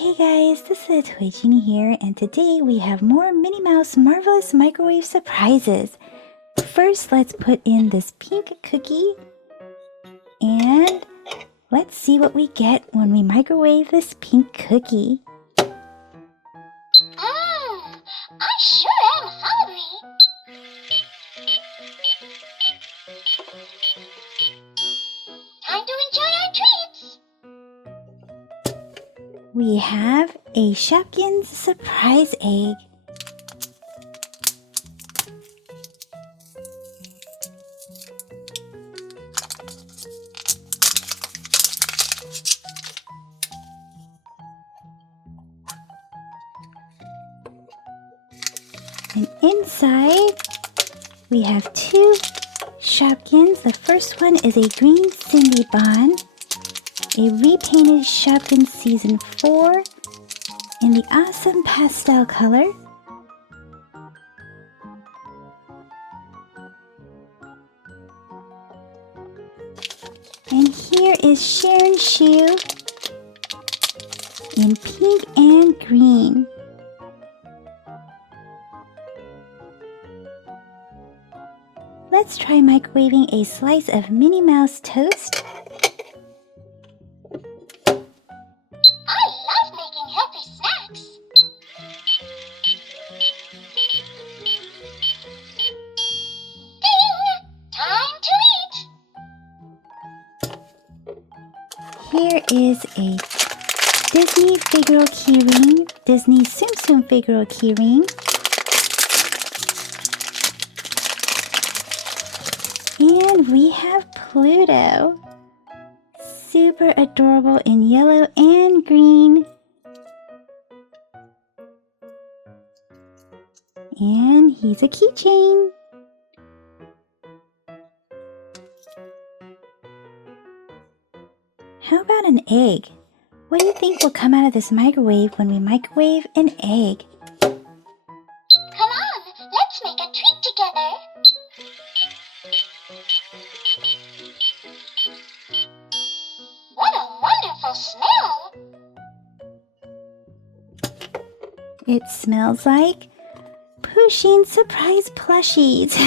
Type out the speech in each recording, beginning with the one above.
Hey guys, this is Toy Genie here, and today we have more Minnie Mouse Marvelous Microwave Surprises. First, let's put in this pink cookie, and let's see what we get when we microwave this pink cookie. I sure am hungry. Time to enjoy our treats. We have a Shopkins surprise egg. And inside, we have two Shopkins. The first one is a green Cindy Bond, a repainted Shopkins Season 4 in the awesome pastel color. And here is Sharon Shoe in pink and green. Let's try microwaving a slice of Minnie Mouse toast. I love making healthy snacks. Ding! Time to eat. Here is a Disney figural keyring, Disney Tsum Tsum figural keyring. And we have Pluto. Super adorable in yellow and green. And he's a keychain. How about an egg? What do you think will come out of this microwave when we microwave an egg? Come on, let's make a treat together. What a wonderful smell! It smells like Pusheen surprise plushies.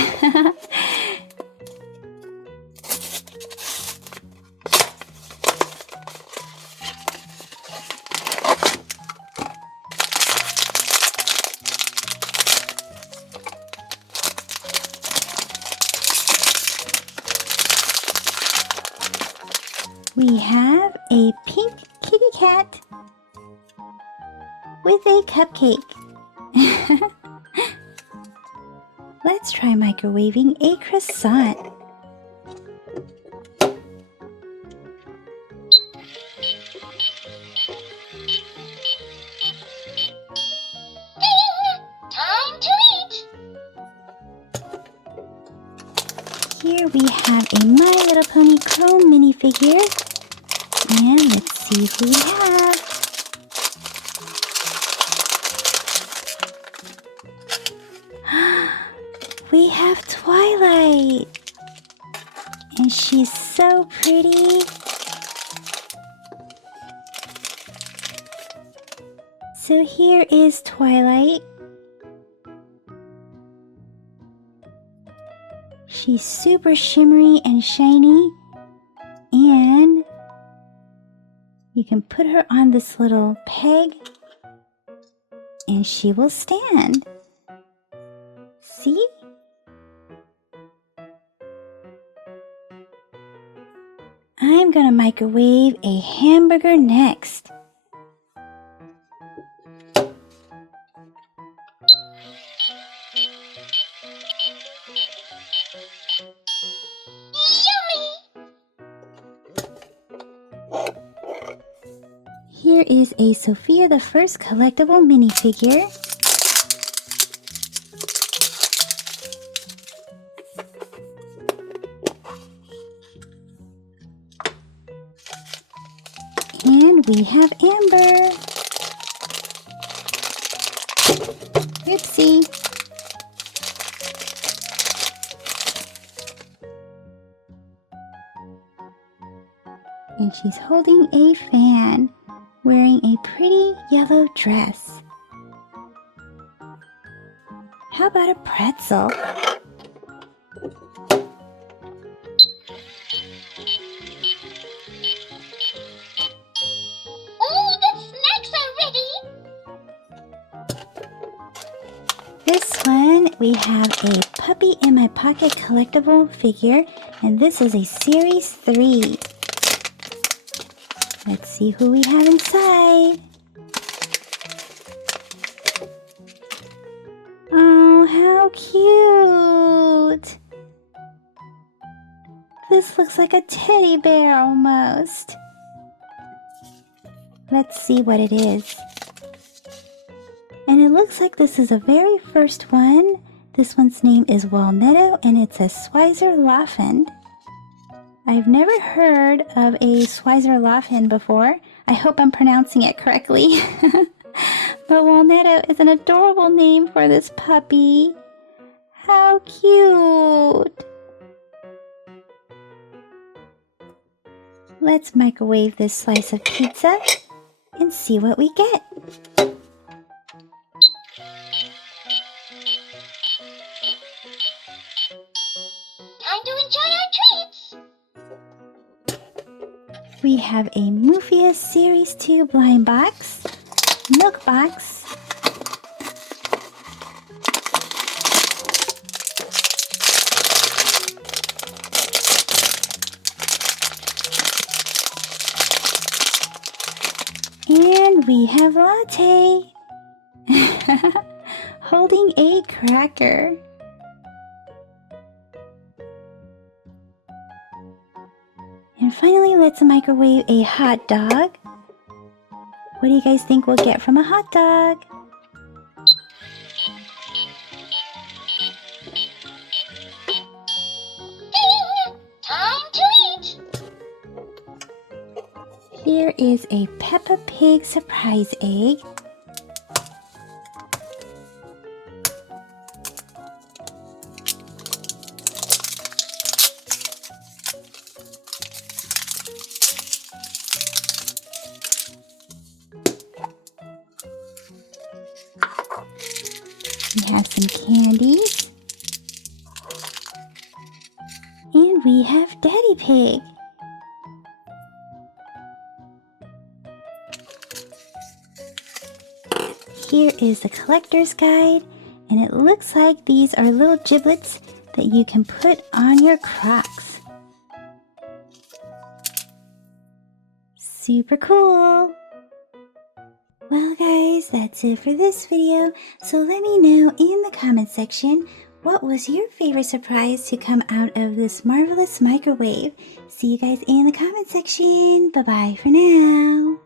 We have a pink kitty cat with a cupcake. Let's try microwaving a croissant. Ding! Time to eat. Here we have a My Little Pony chrome minifigure. And let's see who we have. We have Twilight. And she's so pretty. So here is Twilight. She's super shimmery and shiny. And you can put her on this little peg and she will stand. See? I'm gonna microwave a hamburger next. Here is a Sophia the First collectible minifigure. And we have Amber. Oopsie. And she's holding a fan. wearing a pretty yellow dress. How about a pretzel? Oh, the snacks are ready! This one, we have a Puppy in My Pocket collectible figure, and this is a Series 3. Let's see who we have inside. Oh, how cute! This looks like a teddy bear almost. Let's see what it is. And it looks like this is a very first one. This one's name is Walnetto, and it's a Schweizerlaufen. I've never heard of a Schweizerlaufen before. I hope I'm pronouncing it correctly. But Walnetto is an adorable name for this puppy. How cute! Let's microwave this slice of pizza and see what we get. Time to enjoy our treats! We have a Mufia Series 2 blind box, Milkbox, and we have Latte holding a cracker. And finally, let's microwave a hot dog. What do you guys think we'll get from a hot dog? Ding! Time to eat! Here is a Peppa Pig surprise egg. We have some candies. And we have Daddy Pig. Here is the collector's guide, and it looks like these are little giblets that you can put on your Crocs. Super cool! Well guys, that's it for this video, so let me know in the comment section what was your favorite surprise to come out of this marvelous microwave. See you guys in the comment section. Bye bye for now.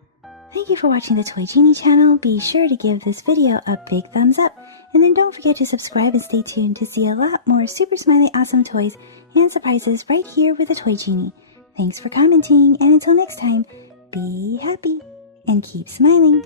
Thank you for watching the Toy Genie channel. Be sure to give this video a big thumbs up, and then don't forget to subscribe and stay tuned to see a lot more super smiley awesome toys and surprises right here with the Toy Genie. Thanks for commenting, and until next time, be happy and keep smiling.